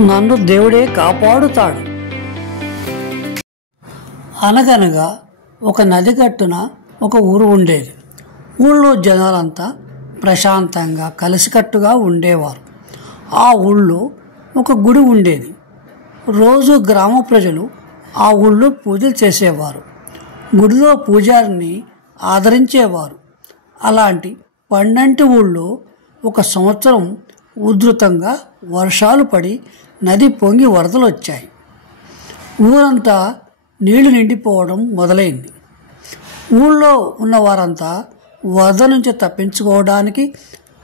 నన్ను దేవుడే కాపాడుతాడు. అనగనగా ఒక నది గట్టున ఒక ఊరు ఉండేది. ఊళ్ళో జనాలంతా ప్రశాంతంగా కలిసికట్టుగా ఉండేవారు. ఆ ఊళ్ళో ఒక గుడి ఉండేది. రోజు గ్రామ ప్రజలు ఆ ఊళ్ళో పూజలు చేసేవారు. గుడిలో పూజారిని ఆదరించేవారు. అలాంటి పండంటి ఊళ్ళో ఒక సంవత్సరం ఉధృతంగా వర్షాలు పడి నది పొంగి వరదలు వచ్చాయి. ఊరంతా నీళ్లు నిండిపోవడం మొదలైంది. ఊళ్ళో ఉన్నవారంతా వరద నుంచి తప్పించుకోవడానికి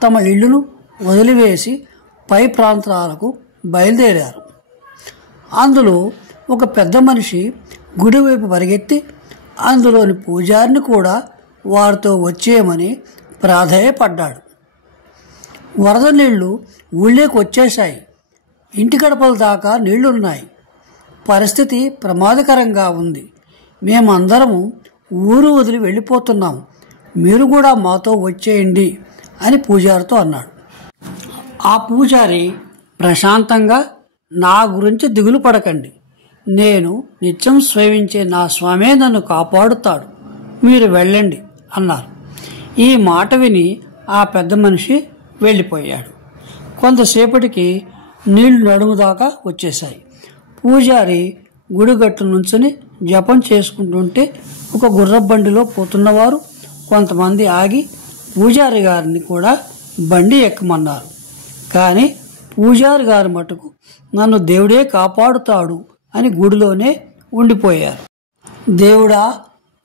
తమ ఇళ్లను వదిలివేసి పై ప్రాంతాలకు బయలుదేరారు. అందులో ఒక పెద్ద మనిషి గుడివైపు పరిగెత్తి అందులోని పూజారిని కూడా వారితో వచ్చేయమని ప్రాధేయపడ్డాడు. వరద నీళ్లు ఊళ్ళోకి వచ్చేశాయి. ఇంటి గడపల దాకా నీళ్లున్నాయి. పరిస్థితి ప్రమాదకరంగా ఉంది. మేమందరము ఊరు వదిలి వెళ్ళిపోతున్నాం. మీరు కూడా మాతో వచ్చేయండి అని పూజారితో అన్నాడు. ఆ పూజారి ప్రశాంతంగా, నా గురించి దిగులు పడకండి, నేను నిత్యం సేవించే నా స్వామే నన్ను కాపాడుతాడు, మీరు వెళ్ళండి అన్నారు. ఈ మాట విని ఆ పెద్ద మనిషి వెళ్ళిపోయాడు. కొంతసేపటికి నీళ్లు నడుము దాకా వచ్చేశాయి. పూజారి గుడిగట్టు నుంచుని జపం చేసుకుంటుంటే ఒక గుర్రబండిలో పోతున్నవారు కొంతమంది ఆగి పూజారి గారిని కూడా బండి ఎక్కమన్నారు. కానీ పూజారి గారి మటుకు నన్ను దేవుడే కాపాడుతాడు అని గుడిలోనే ఉండిపోయారు. దేవుడా,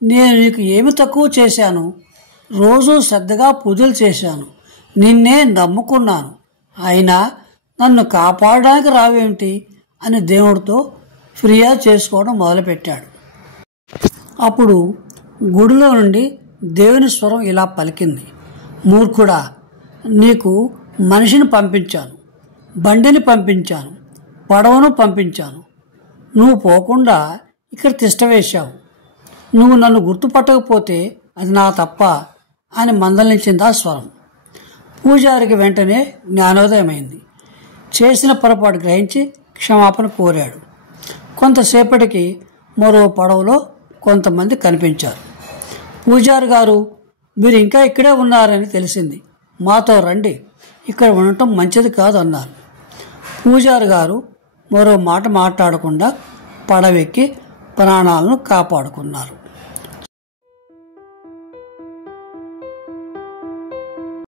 నేను నీకు ఏమి తక్కువ చేశాను? రోజూ శ్రద్ధగా పూజలు చేశాను, నిన్నే నమ్ముకున్నాను, అయినా నన్ను కాపాడడానికి రావేమిటి అని దేవుడితో ఫిర్యాదు చేసుకోవడం మొదలుపెట్టాడు. అప్పుడు గుడిలో నుండి దేవుని స్వరం ఇలా పలికింది, మూర్ఖుడా, నీకు మనిషిని పంపించాను, బండిని పంపించాను, పడవను పంపించాను, నువ్వు పోకుండా ఇక్కడ తిష్టవేశావు. నువ్వు నన్ను గుర్తుపట్టకపోతే అది నా తప్ప అని మందలించింది ఆ స్వరం. పూజారికి వెంటనే జ్ఞానోదయమైంది. చేసిన పొరపాటు గ్రహించి క్షమాపణ కోరాడు. కొంతసేపటికి మరో పడవలో కొంతమంది కనిపించారు. పూజారి గారు, మీరు ఇంకా ఇక్కడే ఉన్నారని తెలిసింది, మాతో రండి, ఇక్కడ ఉండటం మంచిది కాదు అన్నారు. పూజారి గారు మరో మాట మాట్లాడకుండా పడవెక్కి ప్రాణాలను కాపాడుకున్నారు.